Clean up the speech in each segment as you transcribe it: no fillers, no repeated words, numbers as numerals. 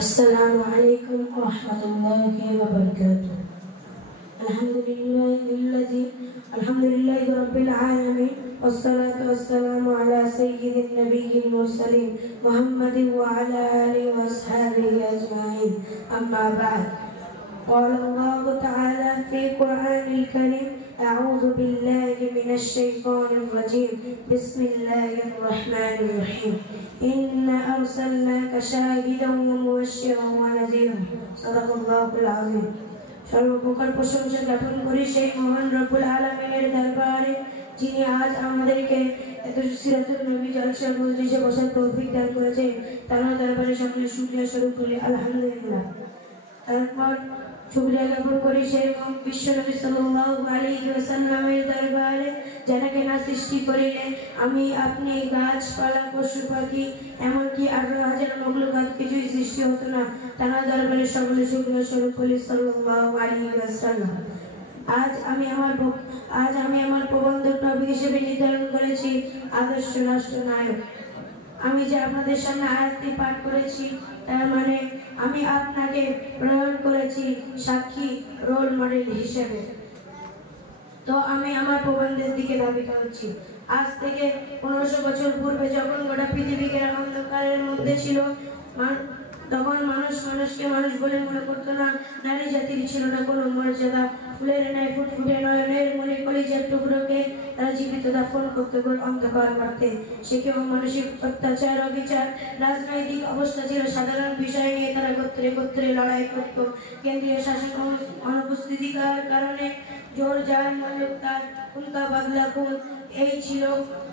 السلام عليكم ورحمة الله وبركاته. الحمد لله رب العالمين، والصلاة والسلام على سيد النبي المرسلين محمد وعلى آله وأصحابه أجمعين. أما بعد، قال الله تعالى في القرآن الكريم: أعوذ بالله من الشيطان الرجيم، بسم الله الرحمن الرحيم. إنا أرسلناك شاهدا ومبشرا ونذيرا. صدق الله العظيم. সর্বপ্রকার প্রশংসা জ্ঞাপন করি সেই মহান রব্বুল আলামিনের দরবারে, যিনি আজ আমাদেরকে এত সিরাতুল নবী জলসা মজলিসে বসার তৌফিক দান করেছেন। তার দরবারে সকলে শুকরিয়া স্বরূপ করি আলহামদুলিল্লাহ। তারপর শুকরিয়া জ্ঞাপন করি সেই বিশ্ব নবী সাল্লাল্লাহু আলাইহি ওয়াসাল্লামের দরবারে, যাকে না সৃষ্টি করিলে আমি আপনি গাছপালা পশু পাখি এমনকি 18,000 মখলুকাত কিছুই সৃষ্টি হতো না। তার দরবারে সকলে শুকরিয়া স্বরূপ করি সাল্লাল্লাহু আলাইহি ওয়াসাল্লাম। আজ আমি আমার প্রবন্ধ টপিক হিসেবে নির্ধারণ করেছি আদর্শ রাষ্ট্রনায়ক। আমি যে আপনাদের সামনে আয়াতটি পাঠ করেছি, তার মানে আমি আপনাকে প্রেরণ করেছি সাক্ষী রোল মডেল হিসেবে। তো আমি আমার প্রবন্ধের দিকে ধাবিত হচ্ছি। আজ থেকে 1500 বছর পূর্বে যখন গোটা পৃথিবীকে অন্ধকারের মধ্যে ছিল, তখন মানুষকে মানুষ বলে মনে করতো না। নারী জাতির ছিল না কোনো মর্যাদা। ফুলের ন্যায় ফুটফুটে নয়নের মনে কলিজার টুকরোকে তারা জীবিত দাফন করতে অন্ধকার করতে। সে কেউ মানসিক অত্যাচার, অবিচার, রাজনৈতিক অবস্থা ছিল সাধারণ বিষয় নিয়ে তারা গোত্রে গোত্রে লড়াই করত। কেন্দ্রীয় শাসন অনুপস্থিতির কারণে জোর জার মল্লুকতার উল্কা বাদলা খুন, এই ছিল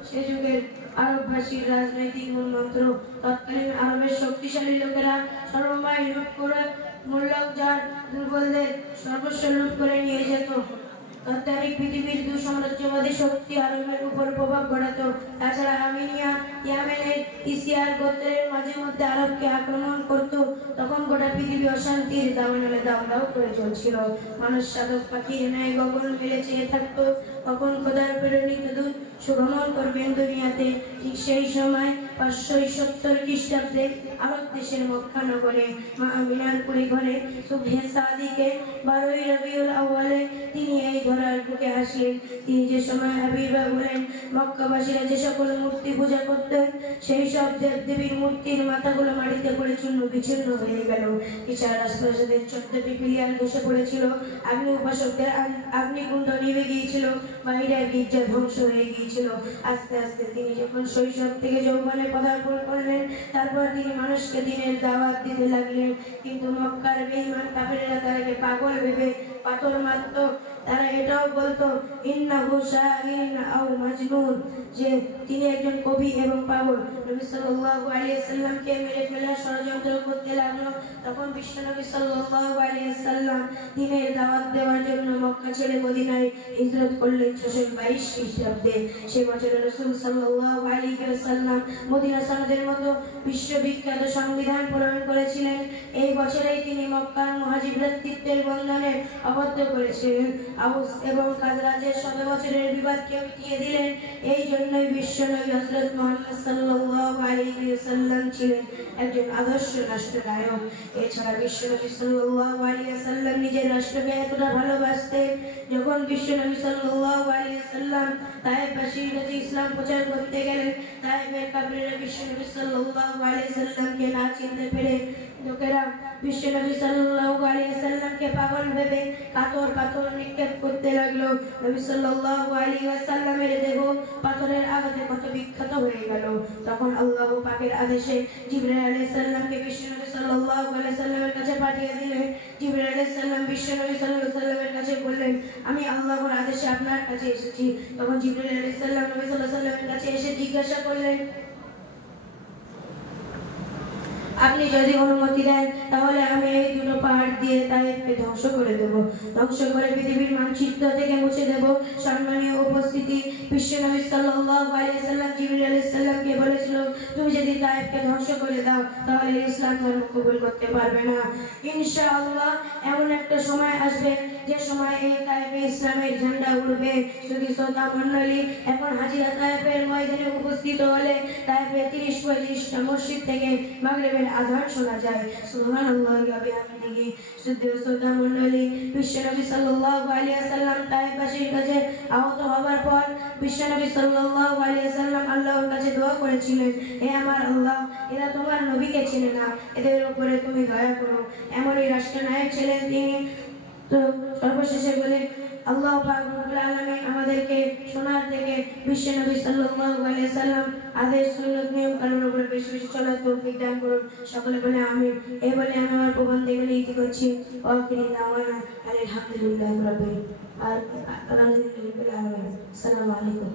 সে যুগের আরবভাষীর রাজনৈতিক মূলমন্ত্র। তৎকালীন আরবের শক্তিশালী লোকেরা সর্বময় লুট করে মূল্যক যার দুর্বলদের সর্বস্ব লুট করে নিয়ে যেত। তৎকালীন পৃথিবীর দুঃসাম্রাজ্যবাদী শক্তি আরবের উপর প্রভাব ঘটাতো। তাছাড়া আর্মেনিয়া, ইয়েমেনের ইসিয়ার গোত্রের মাঝে মধ্যে আরবকে আক্রমণ করত। তখন গোটা পৃথিবী অশান্তির দাবানলে দাও করে চলছিল। মানুষ সাধক পাখির ন্যায় গগন মিলে চেয়ে থাকতো কখন খোদার প্রেরণিত দূত সুগমন করবেন দুনিয়াতে। ঠিক সেই সময় 570 খ্রিস্টাব্দে আরব দেশের মক্কা নগরে মা আমিনার পরিঘরে সুবহে সাদিকে 12ই রবিউল আউয়ালে তিনি এই ধরার বুকে আসলেন। তিনি যে সময় আবির্ভাব হলেন, মক্কাবাসীরা যে সকল মূর্তি পূজা করতেন, সেই সব দেবদেবীর মূর্তির মাথাগুলো মাটিতে পড়ে চূর্ণ বিচ্ছিন্ন হয়ে গেল। এছাড়া রাজপ্রাসাদের 14টি পিলিয়ার ধসে পড়েছিল। আগ্নি উপাসকদের আগ্নিকুণ্ড নিভে গিয়েছিল। বাইরের গির্জা ধ্বংস হয়ে গিয়েছিল। আস্তে আস্তে তিনি যখন শৈশব থেকে যৌবনে পদার্পণ করলেন, তারপর তিনি মানুষকে দিনের দাওয়াত দিতে লাগলেন। কিন্তু মক্কার বেঈমান কাফেরেরা তাকে পাগল ভেবে পাথর মারত। তারা এটাও বলতো ইন্নাহু শাইরুন আও মাজনুন, যে তিনি একজন কবি এবং পাগল। নবী সাল্লাল্লাহু আলাইহি ওয়াসাল্লামকে মেরে ফেলার ষড়যন্ত্র করতে লাগলো। তখন বিশ্ব নবী সাল্লাল্লাহু আলাইহি ওয়াসাল্লাম দিনের দাওয়াত দেওয়ার জন্য মক্কা ছেড়ে মদিনায় হিজরত করলেন 622 খ্রিস্টাব্দে। সেই বছরে রাসূল সাল্লাল্লাহু আলাইহি ওয়াসাল্লাম মদিনা সনদের মতো বিশ্ববিখ্যাত সংবিধান প্রণয়ন করেছিলেন। এই বছরেই তিনি মক্কার মুহাজির ভ্রাতৃত্বের বন্ধনে আবদ্ধ করেছিলেন। আউস এবং খাজরাজের 100 বছরের বিবাদকে মিটিয়ে দিলেন। এই জন্যই বিশ্বনবী হযরত মুহাম্মদ সাল্লাল্লাহু আলাইহি ওয়াসাল্লাম ছিলেন একজন আদর্শ রাষ্ট্রনায়ক। এছাড়া বিশ্বনবী সাল্লাল্লাহু আলাইহি ওয়াসাল্লাম নিজের রাষ্ট্রকে এতটা ভালোবাসতেন, যখন বিশ্বনবী সাল্লাল্লাহু আলাইহি ওয়াসাল্লাম তায়েফবাসীর কাছে ইসলাম প্রচার করতে গেলেন, তায়েফের কাফিররা বিশ্বনবী সাল্লাল্লাহু আলাইহি ওয়াসাল্লামকে না চিনতে পেরে লোকেরা বিশ্বনবী সাল্লাল্লাহু আলাইহি ওয়াসাল্লামকে পাগল ভেবে কাতর পাথর নিক্ষেপ করতে লাগলো। নবী সাল্লাল্লাহু আলাইহি ওয়াসাল্লামের দেহ পাথরের আঘাতে ক্ষত বিক্ষত হয়ে গেল। তখন আল্লাহ পাকের আদেশে জিবরাইল আলাইহিস সালামকে বিশ্বনবী সাল্লাল্লাহু আলাইহি ওয়াসাল্লামের কাছে পাঠিয়ে দিলেন। জিবরাইল আলাইহিস সালাম বিশ্বনবী সাল্লাল্লাহু আলাইহি ওয়াসাল্লামের কাছে বললেন, আমি আল্লাহর আদেশে আপনার কাছে এসেছি। তখন জিবরাইল আলাইহিস সালাম নবী সাল্লাল্লাহু আলাইহি ওয়াসাল্লামের কাছে এসে জিজ্ঞাসা করলেন, আপনি যদি অনুমতি দেন তাহলে আমি এই দুটো পাহাড় দিয়ে তায়েফকে ধ্বংস করে দেব, ধ্বংস করে পৃথিবীর মানচিত্র থেকে মুছে দেব। সম্মানীয় উপস্থিতি, বিশ্বনবী সাল্লাল্লাহু আলাইহি ওয়াসাল্লাম জিবরাইল আলাইহিস সালামকে বলেছিল, তুমি যদি তায়েফকে ধ্বংস করে দাও তাহলে ইসলাম ধর্ম কবুল করতে পারবে না। ইনশাআল্লাহ এমন একটা সময় আসবে যে সময় এই তায়েফে ইসলামের ঝান্ডা উড়বে। শুধু শ্রোতা মণ্ডলী, এখন হাজিরা তায়েফের ময়দানে উপস্থিত হলে তায়েফে 30-35টা মসজিদ থেকে মাগরিবের আযান শোনা যায়। সুবহানাল্লাহি ওয়া বিহামদিহি। শুধু শ্রোতা মণ্ডলী, বিশ্বনবী সাল্লাল্লাহু আলাইহি ওয়াসাল্লাম তায়েফবাসীর কাছে আহত হবার পর বিশ্বনবী সাল্লাল্লাহু আলাইহি ওয়াসাল্লাম আল্লাহর কাছে দোয়া করেছিলেন, হে আমার আল্লাহ, এরা তোমার নবীকে চেনে না, এদের উপরে তুমি দয়া করো। এমনই রাষ্ট্রনায়ক ছিলেন তিনি। তো সর্বশেষে বলে, আল্লাহ পাক রব্বুল আলামিন আমাদেরকে শোনার থেকে বিশ্বনবী সাল্লাল্লাহু আলাইহি ওয়াসাল্লাম আদেশ সুন্নাত নিয়ম কানুনের উপরে বেশি বেশি চলার তৌফিক দান করুন। সকলে বলে আমিন। এই বলে আমি আমার প্রবন্ধ এখানে ইতি করছি। ওয়াকিরি দাওয়ানা আলহামদুলিল্লাহি রাব্বিল আলামিন। আসসালামু আলাইকুম।